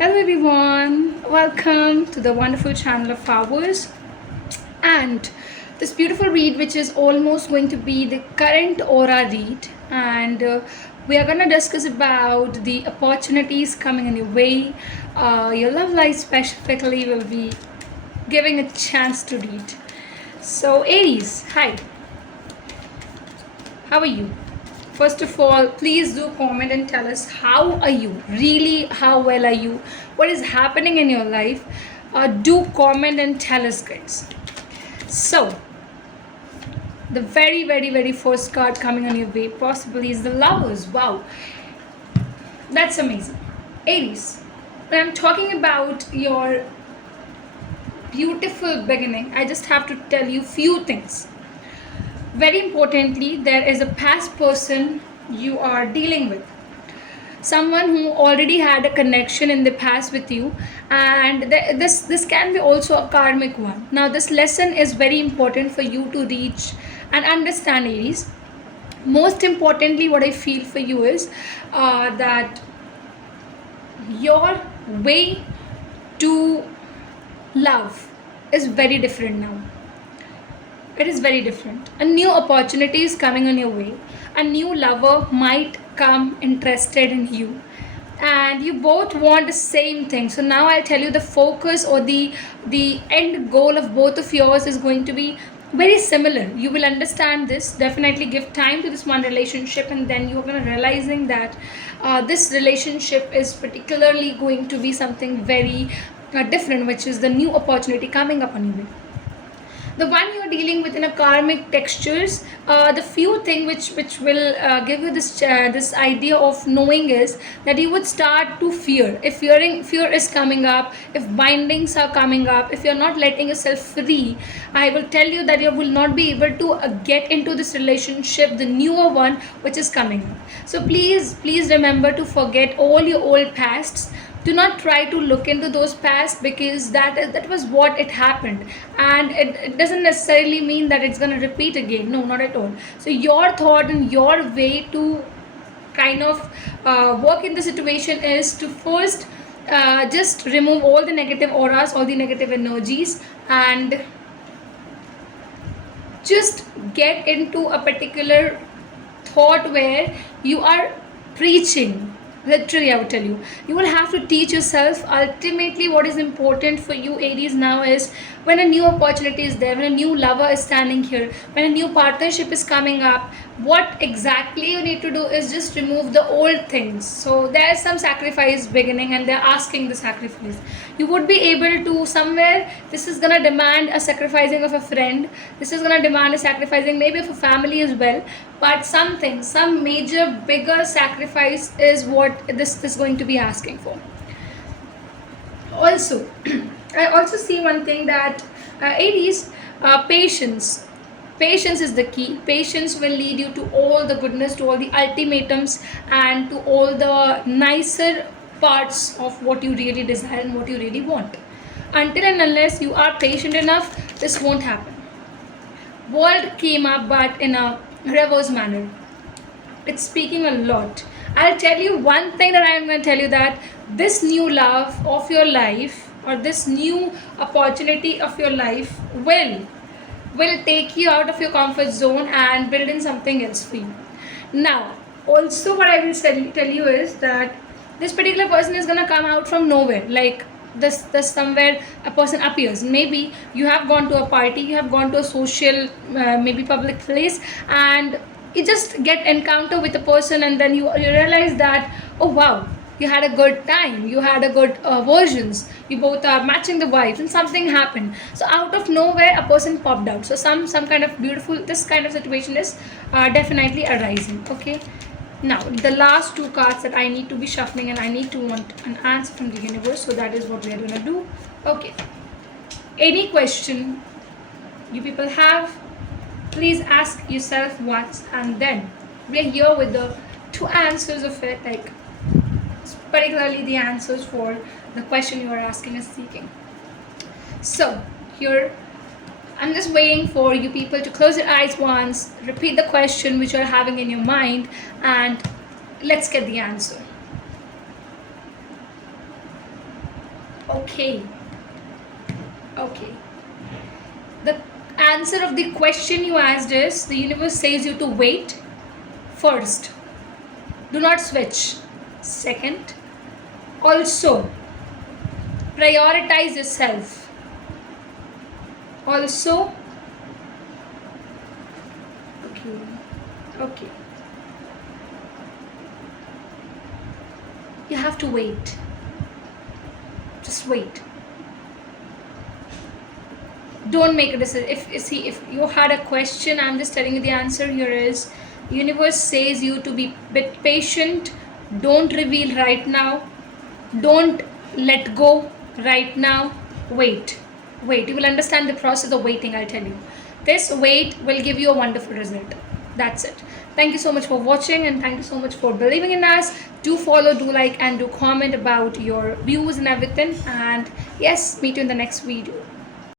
Hello everyone, welcome to the wonderful channel of ours and this beautiful read which is almost going to be the current aura read, and we are going to discuss about the opportunities coming in your way. Your love life specifically will be giving a chance to read. So Aries, hi, how are you? First of all, please do comment and tell us how are you? Really, how well are you? What is happening in your life? Do comment and tell us, guys. So, the very first card coming on your way possibly is the Lovers. Wow, that's amazing. Aries, when I'm talking about your beautiful beginning, I just have to tell you few things. Very importantly, there is a past person you are dealing with, someone who already had a connection in the past with you, and this can be also a karmic one. Now this lesson is very important for you to reach and understand, Aries. Most importantly, what I feel for you is that your way to love is very different now. It is very different. A new opportunity is coming on your way. A new lover might come interested in you, and you both want the same thing. So now I'll tell you the focus or the end goal of both of yours is going to be very similar. You will understand this. Definitely give time to this one relationship, and then you're going to realizing that this relationship is particularly going to be something very different, which is the new opportunity coming up on you. The one you're dealing with in a karmic textures, the few thing which will give you this idea of knowing is that you would start to fear. If fear is coming up, if bindings are coming up, if you're not letting yourself free, I will tell you that you will not be able to get into this relationship, the newer one which is coming up. So please remember to forget all your old pasts. Do not try to look into those past, because that was what it happened, and it doesn't necessarily mean that it's going to repeat again. No, not at all. So your thought and your way to kind of work in the situation is to first just remove all the negative auras, all the negative energies, and just get into a particular thought where you are preaching. Literally, I would tell you, you will have to teach yourself. Ultimately, what is important for you, Aries, now is when a new opportunity is there, when a new lover is standing here, when a new partnership is coming up, what exactly you need to do is just remove the old things. So there is some sacrifice beginning, and they're asking the sacrifice. You would be able to somewhere. This is gonna demand a sacrificing of a friend. This is gonna demand a sacrificing maybe of a family as well. But something, some major bigger sacrifice is what this is going to be asking for. Also, I also see one thing that Aries, patience. Patience is the key. Patience will lead you to all the goodness, to all the ultimatums, and to all the nicer parts of what you really desire and what you really want. Until and unless you are patient enough, this won't happen. World came up, but in a reverse manner. It's speaking a lot. I'll tell you one thing that I am going to tell you, that this new love of your life, or this new opportunity of your life will take you out of your comfort zone and build in something else for you. Now, also what I will tell you is that this particular person is gonna come out from nowhere. Like this somewhere a person appears. Maybe you have gone to a party, you have gone to a social, maybe public place, and you just get encounter with a person, and then you realize that, oh wow, you had a good time, you had a good versions, you both are matching the vibes, and something happened. So out of nowhere a person popped out. So some kind of beautiful, this kind of situation is definitely arising. Okay, now the last two cards that I need to be shuffling, and I need to want an answer from the universe, so that is what we are going to do. Okay, any question you people have, please ask yourself once, and then we're here with the two answers of it, like particularly the answers for the question you are asking and seeking. So here I'm just waiting for you people to close your eyes once, repeat the question which you're having in your mind, and let's get the answer. Okay. Okay. The answer of the question you asked is the universe says you to wait first. Do not switch. Second, also prioritize yourself. Also, okay, okay. You have to wait. Just wait. Don't make a decision. If you had a question, I'm just telling you the answer here is universe says you to be bit patient. Don't reveal right now. Don't let go right now. Wait. Wait. You will understand the process of waiting, I'll tell you. This wait will give you a wonderful result. That's it. Thank you so much for watching, and thank you so much for believing in us. Do follow, do like, and do comment about your views and everything. And yes, meet you in the next video.